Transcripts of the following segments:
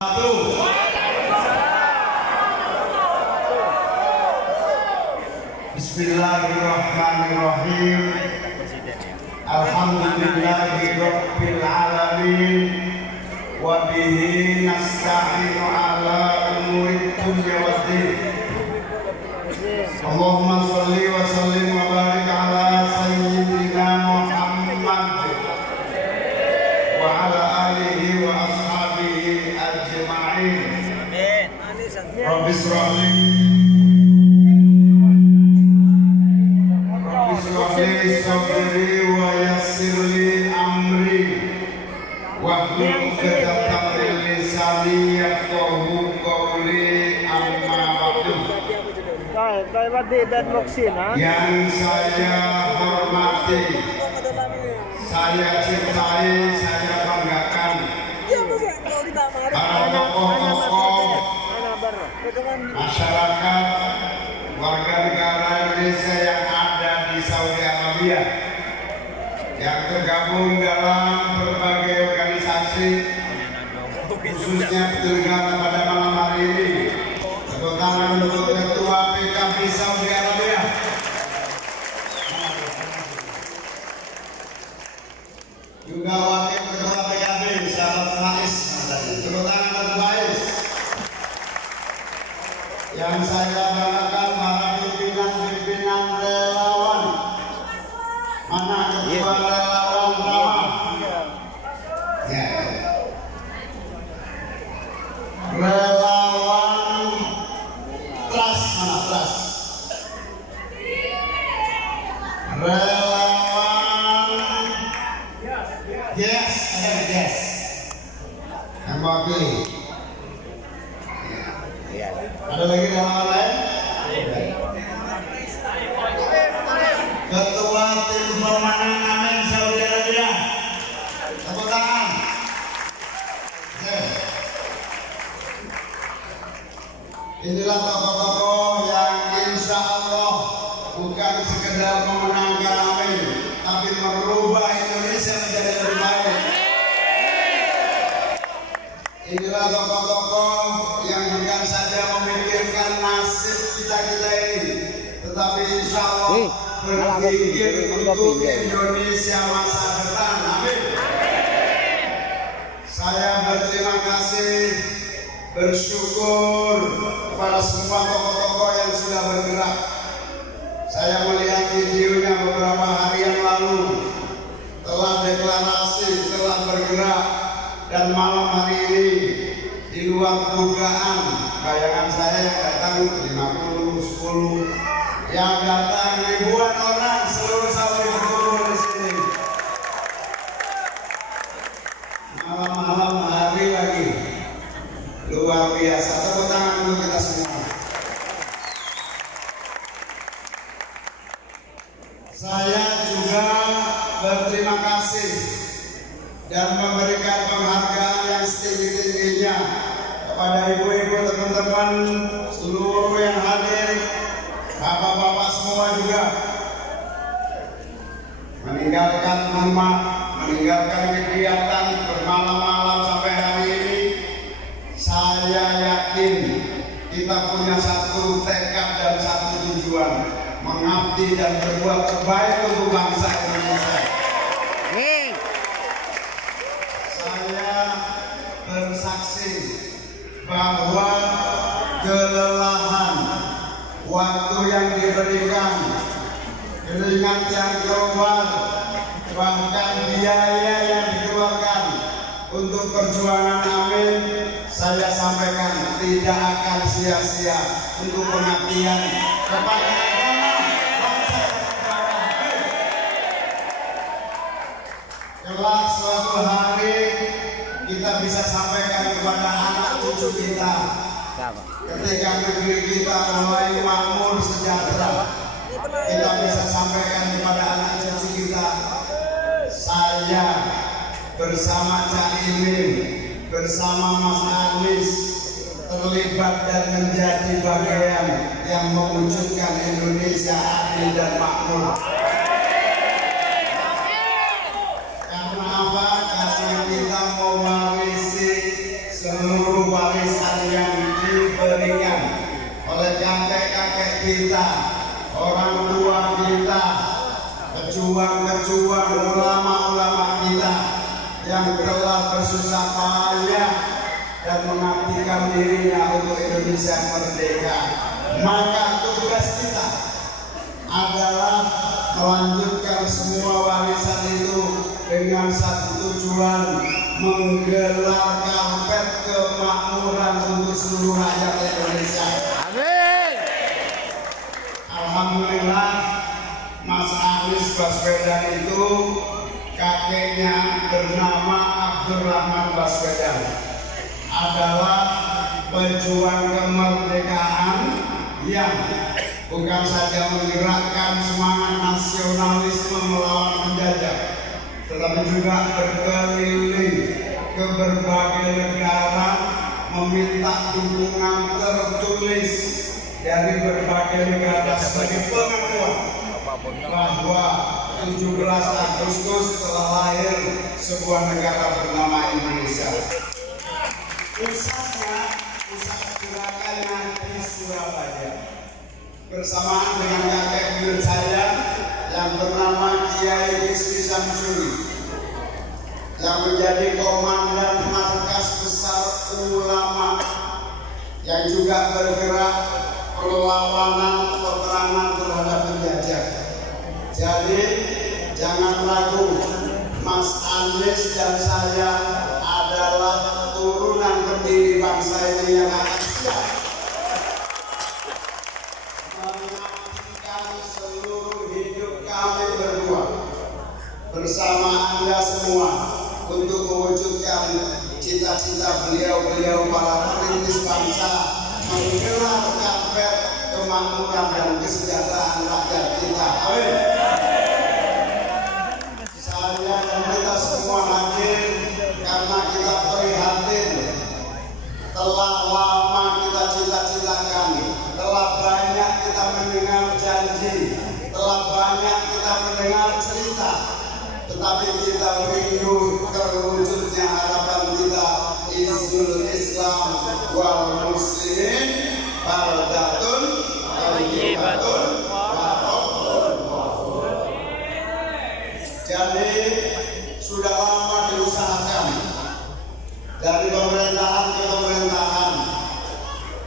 Bismillahirrahmanirrahim. Alhamdulillahirabbil alamin. Wa bihi nasta'inu ala umuri dunya waddin. Allahumma sholli wa sallim wa barik ala sayyidina Muhammad wa ala alihi wa ashabihi ajma'in. Rabbi shrah li sadri wa yassir li amri wahlul 'uqdatam min lisani yafqahu qawli, amma ba'du. Yang saya hormati, saya cintai, saya banggakan para tokoh-tokoh masyarakat warga negara Indonesia yang ada di Saudi Arabia, yang tergabung dalam berbagai organisasi, khususnya penyelenggara pada malam hari ini. Tepuk tangan untuk Ketua PKB Saudi Arabia. Juga Wakil Ketua PKB sahabat Faiz. Tepuk tangan untuk Faiz. Yang saya banggakan para pimpinan relawan. Mana ketua relawan Rawang? Ya. Relawan Trust, mana Trust? Relawan Yes, Yes. Yang mewakili. Ada lagi relawan lain? Ketua tim pemenang Amin Saudi Arabia. Tepuk tangan. Inilah tokoh-tokoh yang insya Allah bukan sekedar memenangkan Amin, tapi merubah Indonesia menjadi lebih baik. Inilah tokoh-tokoh yang bukan saja memikirkan nasib kita ini, tetapi insya Allah berpikir untuk Indonesia masa depan. Amin. Saya berterima kasih, bersyukur kepada semua tokoh-tokoh yang sudah bergerak. Saya melihat videonya beberapa hari yang lalu, telah deklarasi, telah bergerak, dan malam hari ini di luar dugaan, bayangan saya yang datang 50, 10, yang datang ribuan orang seluruh Saudi berkumpul di sini. Malam hari lagi luar biasa. Tepuk tangan untuk kita semua. Saya juga berterima kasih dan memberikan penghargaan yang setinggi-tingginya kepada ibu-ibu, teman-teman seluruh yang hadir, bapak-bapak semua juga, meninggalkan rumah, meninggalkan kegiatan bermalam-malam sampai hari ini. Saya yakin kita punya satu tekad dan satu tujuan, mengabdi dan berbuat terbaik untuk bangsa Indonesia. Saya bersaksi bahwa kelelahan, waktu yang diberikan, keringat yang keluar, bahkan biaya yang dikeluarkan untuk perjuangan Amin, saya sampaikan tidak akan sia-sia untuk pengabdian kepada agama, bangsa dan negara. Kelak suatu hari kita bisa sampaikan kepada anak cucu kita, ketika negeri kita mulai makmur sejahtera, kita bisa sampaikan kepada anak cucu kita, saya bersama Cak Imin, bersama Mas Anies terlibat dan menjadi bagian yang mewujudkan Indonesia adil dan makmur. Karena apa? Karena kita mewarisi seluruh warisan yang diberikan oleh kakek-kakek kita, orang tua kita, pejuang-pejuang ulama-ulama kita yang telah bersusah payah dan mengabdikan dirinya untuk Indonesia merdeka. Maka tugas kita adalah melanjutkan semua warisan itu dengan satu tujuan, menggelar karpet kemakmuran untuk seluruh rakyat Indonesia. Amin. Alhamdulillah, Mas Anies Baswedan itu kakeknya bernama Abdurrahman Baswedan, adalah pejuang kemerdekaan yang bukan saja menggerakkan semangat nasionalisme melawan penjajah, tetapi juga berkeliling ke berbagai negara meminta dukungan tertulis dari berbagai negara sebagai pengakuan bahwa 17 Agustus telah lahir sebuah negara bernama Indonesia. Pusat gerakannya di Surabaya, bersamaan dengan kakek buyut saya yang bernama Kiai Bisri Samsuri, yang menjadi komandan markas besar ulama yang juga bergerak perlawanan peperangan terhadap penjajah. Jadi jangan ragu, Mas Anies dan saya adalah turunan pendiri bangsa ini yang akan siap mengabdikan seluruh hidup kami berdua bersama Anda semua untuk mewujudkan cita-cita beliau-beliau para perintis bangsa, menggelar karpet kemakmuran dan kesejahteraan rakyat kita. Amin. Saya dan kita semua hadir karena kita prihatin. Telah lama kita cita-citakan, telah banyak kita mendengar janji, telah banyak kita mendengar cerita, tetapi kita rindu terwujudnya harapan kita. Izul Islam wal Muslimin baldatun thayyibatun wa rabbun ghafur. Jadi sudah lama diusahakan dari pemerintahan ke pemerintahan.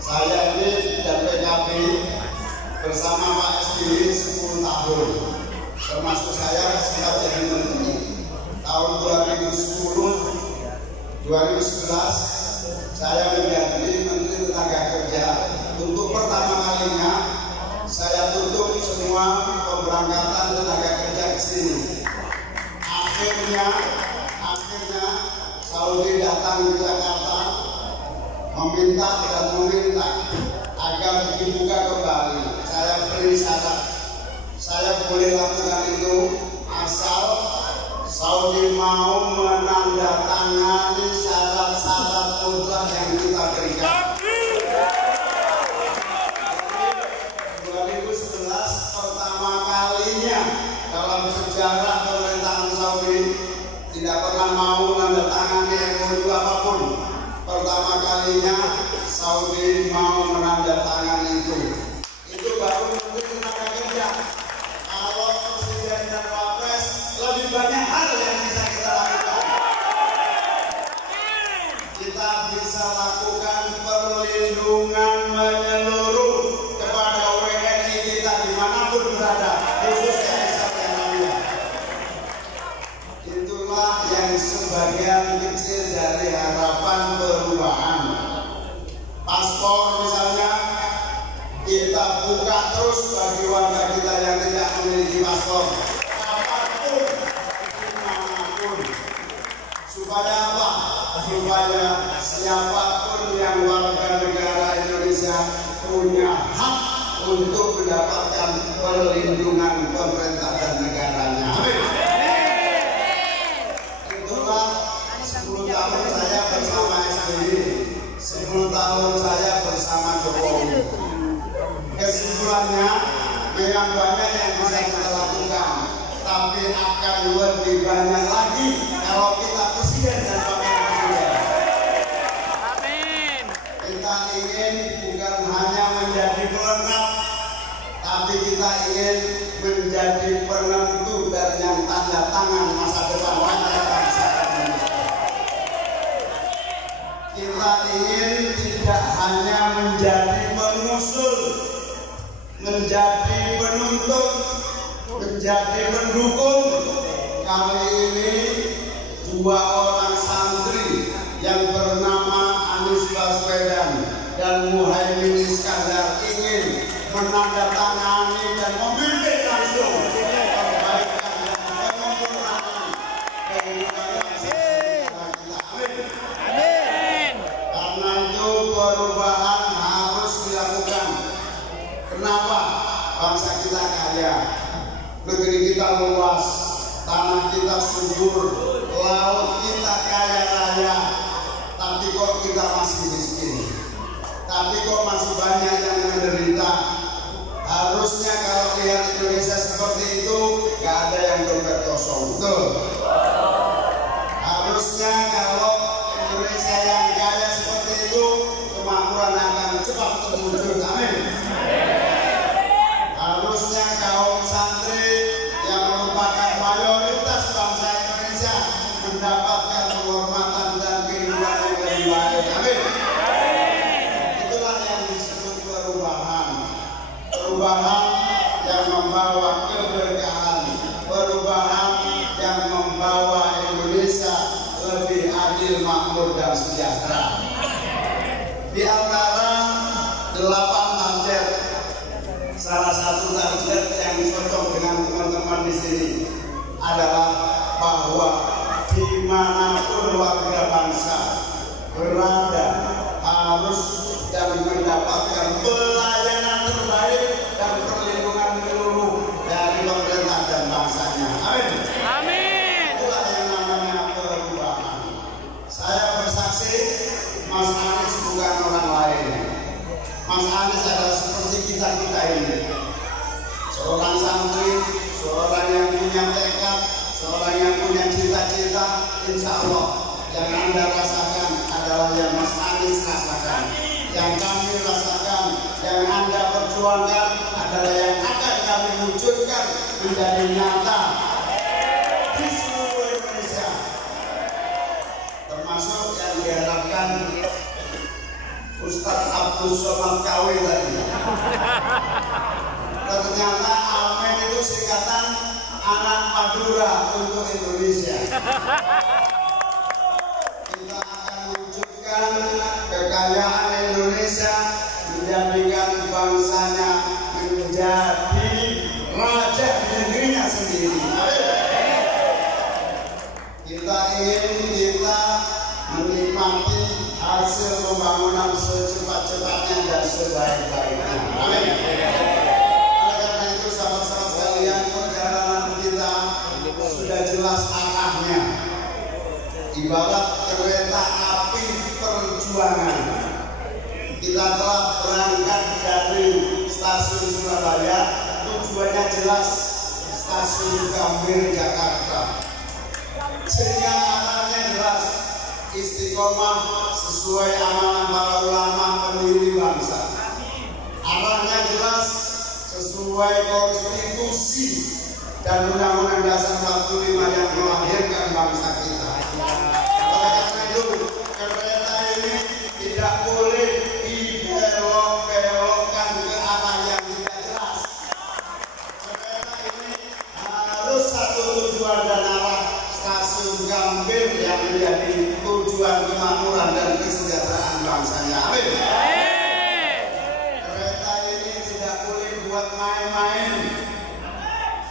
Saya ini dan PKB bersama Pak SBY 10 tahun, termasuk saya sempat jadi menteri. Tahun 2011 saya menjadi Menteri Tenaga Kerja. Untuk pertama kalinya saya tutup semua pemberangkatan tenaga kerja ke sini. Akhirnya Saudi datang ke Jakarta meminta agar dibuka kembali. Saya beri syarat, saya boleh lakukan itu asal Saudi mau menandatangani syarat-syarat mutlak yang kita berikan. 2011 pertama kalinya dalam sejarah pemerintahan Saudi tidak pernah mau menandatangani MOU apapun. Pertama kalinya Saudi mau menandatangani itu. Itu baru Menteri Tenaga Kerja. Kalau Presiden dan Wapres lebih banyak hal yang bisa kita lakukan. Kita bisa lakukan perlindungan menyeluruh kepada WNI kita dimanapun berada, khususnya di Satya. Itulah yang sebagian kecil dari harapan perubahan. Paspor misalnya kita buka terus bagi warga kita yang tidak memiliki paspor, apapun, dimanapun. Supaya apa? Supaya siapapun yang warga negara Indonesia punya hak untuk mendapatkan perlindungan pemerintah dan negaranya. Amin. Itulah 10 tahun saya bersama SBY, 10 tahun saya bersama Jokowi. Kesimpulannya, memang banyak yang bisa kita lakukan, tapi akan lebih banyak lagi kalau kita presiden dan wakil presiden. Amin. Kita ingin bukan hanya menjadi pelengkap, tapi kita ingin menjadi penentu dan yang tanda tangan masa depan bangsa Indonesia. Kita ingin tidak hanya menjadi pengusul, menjadi penuntut, menjadi pendukung. Kali ini dua orang santri yang bernama Anies Baswedan dan Muhaimin Iskandar ingin menandatangani dan memimpin langsung perbaikan dan penyempurnaan kehidupan bangsa kita. Amin. Karena itu perubahan harus dilakukan. Kenapa? Bangsa kita kaya, negeri kita luas, tanah kita subur, laut kita kaya raya, tapi kok kita masih miskin, tapi kok masih banyak yang menderita. Harusnya kalau lihat Indonesia seperti itu, gak ada yang dompet kosong, betul? Harusnya kalau Indonesia yang kaya seperti itu, kemakmuran akan cepat terwujud. Amin. Harusnya kaum santri yang merupakan mayoritas bangsa Indonesia mendapatkan penghormatan dan kehidupan yang lebih baik. Amin. Itulah yang disebut perubahan. Perubahan yang membawa keberkahan, perubahan yang membawa Indonesia lebih adil, makmur, dan sejahtera. Di antara 8 target, salah satu target yang cocok dengan teman-teman di sini adalah bahwa dimanapun warga bangsa berada harus dan mendapatkan pelayanan terbaik dan perlindungan menyeluruh dari pemerintah dan bangsanya. Amin. Amin. Itulah yang namanya perubahan. Saya bersaksi, Mas Anies bukan orang lain. Mas Anies adalah seperti kita ini. Seorang santri, seorang yang punya tekad, seorang yang punya cita-cita. Insya Allah yang Anda rasakan adalah yang Mas Anies rasakan, yang kami rasakan, yang Anda perjuangkan adalah yang akan kami wujudkan menjadi nyata di seluruh Indonesia, termasuk yang diharapkan Ustadz Abdul Somad Kawi tadi. Ternyata Amen itu singkatan anak Madura untuk Indonesia. Kita akan wujudkan kekayaan Indonesia, menjadikan bangsanya menjadi raja di negerinya sendiri. Kita ingin kita menikmati hasil pembangunan secepat-cepatnya dan sebaik-baiknya. Amin. Oleh karena itu sahabat-sahabat sekalian, perjalanan kita sudah jelas arahnya. Ibarat kereta api perjuangan. Kita telah berangkat dari stasiun Surabaya, tujuannya jelas, stasiun Gambir Jakarta. Sehingga arahnya jelas, istiqomah sesuai amanah para ulama pendiri bangsa. Arahnya jelas sesuai konstitusi dan Undang-Undang Dasar 45 yang melahirkan bangsa kita. Oleh karena itu, kereta ini tidak boleh dibelok-belokkan ke arah yang tidak jelas. Kereta ini harus satu tujuan dan arah, stasiun Gambir yang menjadi tujuan kemakmuran dan kesejahteraan bangsanya. Amin. Kereta ini tidak boleh buat main-main.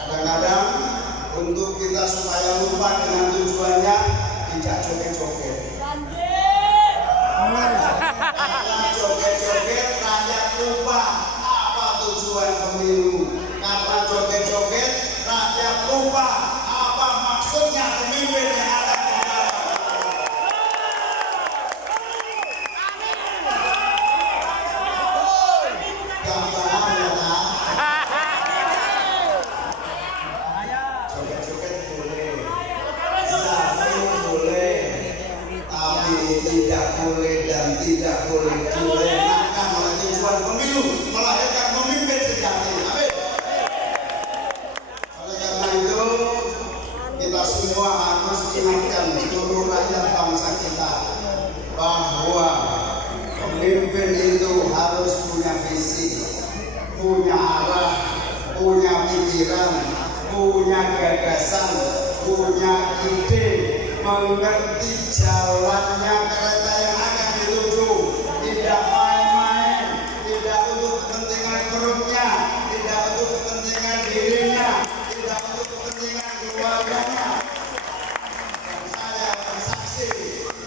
Kadang-kadang untuk kita supaya lupa dengan tujuannya, tidak boleh dilenakan oleh tujuan pemilu melahirkan pemimpin sejati. Amin. Oleh karena itu kita semua harus ingatkan seluruh rakyat bangsa kita bahwa pemimpin itu harus punya visi, punya arah, punya pikiran, punya gagasan, punya ide, mengerti jalannya kereta yang akan dituju, tidak main-main, tidak untuk kepentingan perutnya, tidak untuk kepentingan dirinya, tidak untuk kepentingan keluarganya. Dan saya bersaksi,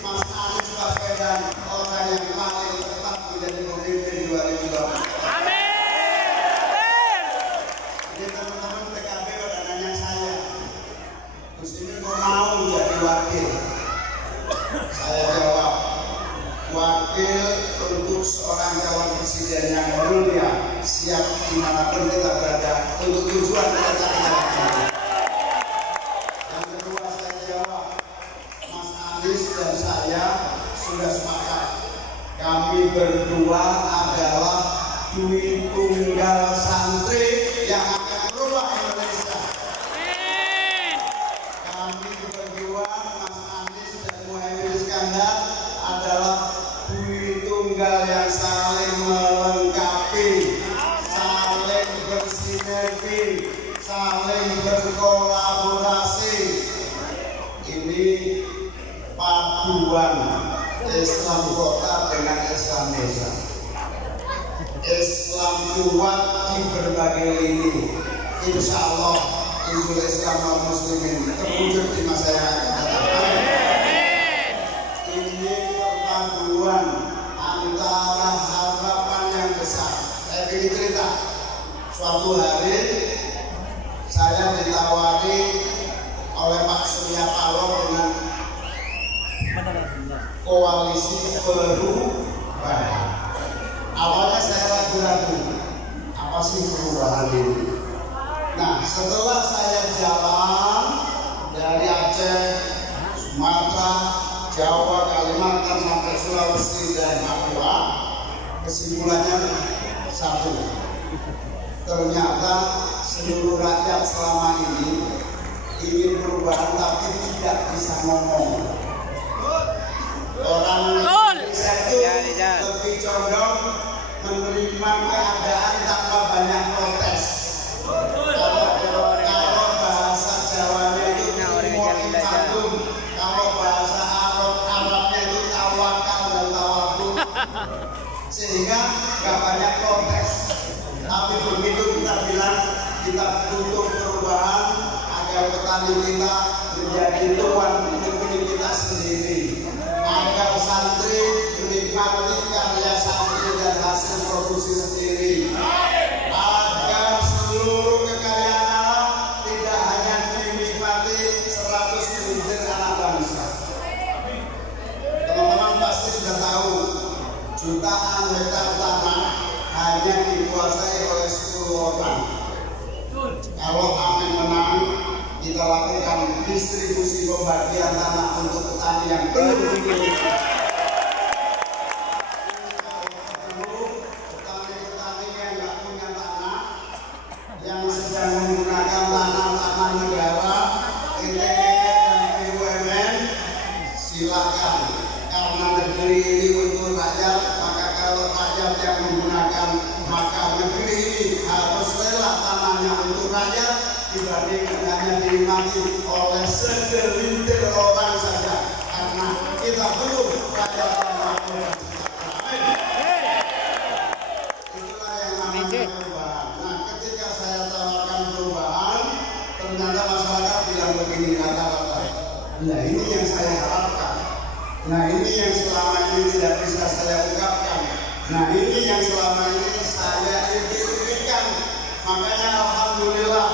Mas Anies Baswedan orang yang paling tepat menjadi pemimpin 2024. Jadi teman-teman PKB pada nanya saya, Gus Imin kok mau jadi wakil? Saya jawab, wakil untuk seorang calon presiden yang mulia, siap dimanapun kita berada untuk tujuan kita lakukan. Yang kedua saya jawab, Mas Anies dan saya sudah sepakat. Kami berdua adalah duit tunggal santri yang akan merubah Indonesia. Kami berdua, Mas Anies dan Muhaimin Iskandar, adalah duit tunggal yang saling melengkapi, saling bersinergi, saling berkolaborasi. Ini paduan Islam kota dengan Islam desa. Islam kuat di berbagai lini. Insya Allah Izul Islam wal Muslimin terwujud di masa yang akan datang. Ini perpaduan antara harapan yang besar. Saya bikin cerita. Suatu hari saya ditawari oleh Pak Surya Paloh dengan koalisi perubahan. Awalnya saya ragu-ragu, apa sih perubahan ini? Nah, setelah saya jalan dari Aceh, Sumatera, Jawa, Kalimantan sampai Sulawesi dan Papua, kesimpulannya satu. Ternyata seluruh rakyat selama ini ingin perubahan tapi tidak bisa ngomong. Orang Indonesia itu lebih condong menerima keadaan tanpa banyak protes. Kalau bahasa Jawanya itu mu'minatun, kalau bahasa Arabnya itu tawakal dan tawakul, sehingga nggak banyak protes. Tapi begitu kita bilang kita butuh perubahan agar petani kita menjadi tuan negeri kita sendiri, agar santri menikmati karya santri dan hasil produksi sendiri, agar seluruh kekayaan alam tidak hanya dinikmati 100 butir anak bangsa. Teman-teman pasti sudah tahu jutaan hektar tanah hanya dikuasai oleh 10 orang. Kalau Amin menang, kita lakukan distribusi pembagian tanah untuk petani yang perlu. Petani-petani yang nggak punya tanah, yang sedang menggunakan tanah-tanah negara, ITP dan BUMN, silakan. Karena negeri ini untuk rakyat, maka kalau rakyat yang menggunakan, maka negeri ini harus rela tanahnya untuk rakyat dibandingkan hanya dinikmati oleh segelintir orang saja, karena kita belum rakyat yang makmur. Itulah yang namanya perubahan. Nah, ketika saya tawarkan perubahan, ternyata masyarakat bilang begini rata-rata, nah ini yang saya harapkan, nah ini yang selama ini tidak bisa saya ungkapkan, nah ini yang selama ini saya impikan. Makanya alhamdulillah,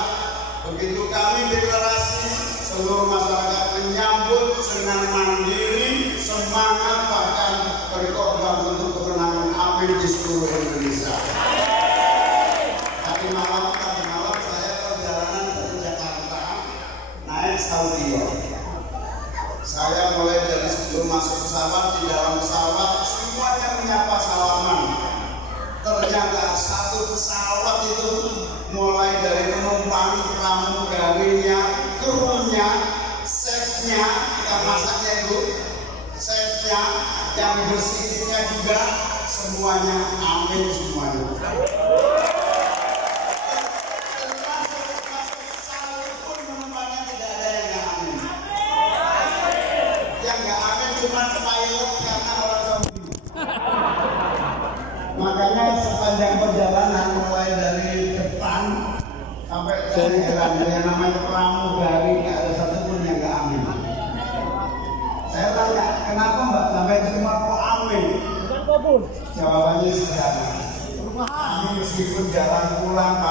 begitu kami deklarasi, seluruh masyarakat menyambut dengan mandiri, semangat, bahkan berkorban untuk kemenangan Amin di seluruh Indonesia. Tadi malam saya perjalanan dari Jakarta naik Saudi. Saya mulai dari sebelum masuk pesawat, di dalam pesawat semuanya menyapa salaman. Ternyata satu pesawat itu mulai dari penumpang, pramugarinya, krunya, chefnya, kita masaknya itu, chefnya, yang bersihnya juga, semuanya amin semuanya. Termasuk saya pun menemukannya tidak ada yang nggak amin. Yang nggak amin cuma pilot karena orang Saudi. Makanya sepanjang perjalanan mulai dari depan sampai ke jalan yang namanya pramugari nggak ada satupun yang nggak amin. Saya tanya, kenapa Mbak sampai semua kok amin? Jawabannya sederhana. Amin meskipun jalan pulang.